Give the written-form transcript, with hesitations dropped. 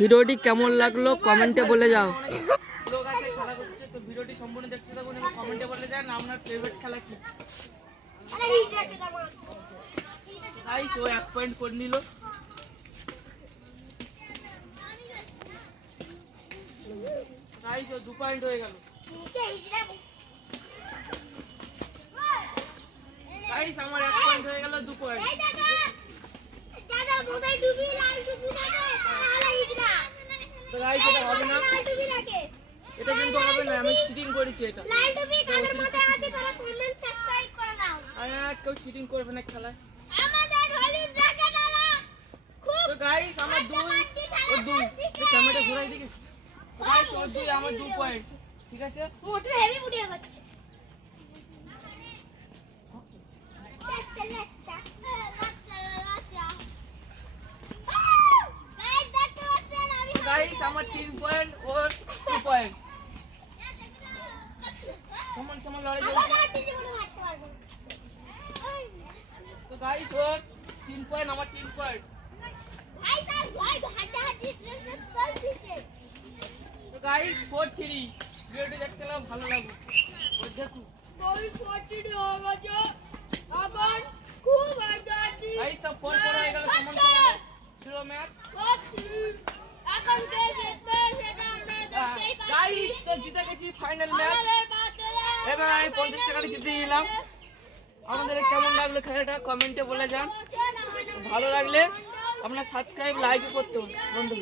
ভিডিওটি কেমন লাগলো কমেন্টে বলে যাও। লোক আছে খেলা করছে, তো ভিডিওটি সম্পূর্ণ দেখতে থাকুন এবং কমেন্টে বলে যান আপনার ফেভারিট খেলা কি। গাইস ও 1 পয়েন্ট করে নিল। গাইস ও 2 পয়েন্ট হয়ে গেল। গাইস আমার 1 পয়েন্ট হয়ে গেল, 2 পয়েন্ট। তো গাইস এটা হবে না, এটা কিন্তু হবে না, আমি চিটিং করেছি এটা। কেউ চিটিং করবে না খেলায়। তো গাইস আমার 2 ও 2 ক্যামেরা ঘোরাই দিকে। গাইস ও 2 আমার 2 পয়েন্ট, ঠিক আছে। মোটর হেভি বুড়িয়া করছে। গাইস আমার 3 পয়েন্ট ওর 2 পয়েন্ট, সমান সমান লড়াই চলছে। তো গাইস ওর 3 পয়েন্ট আমার 3 পয়েন্ট। তো গাইস 4-3 ভিডিওটি দেখতে লাগো, ভালো লাগবে ওই দেখো। গাইস তো 4-4 হয়ে গেল, সমান সমান ছিল ম্যাচ। গাইস তো জিতে গেছি ফাইনাল ম্যাচ। এবার আমি 50 টাকা জিতে নিলাম। আমাদের কেমন লাগলো খেলাটা কমেন্টে বলে যান। ভালো লাগলে আপনার সাবস্ক্রাইব লাইক করতে হবে বন্ধু।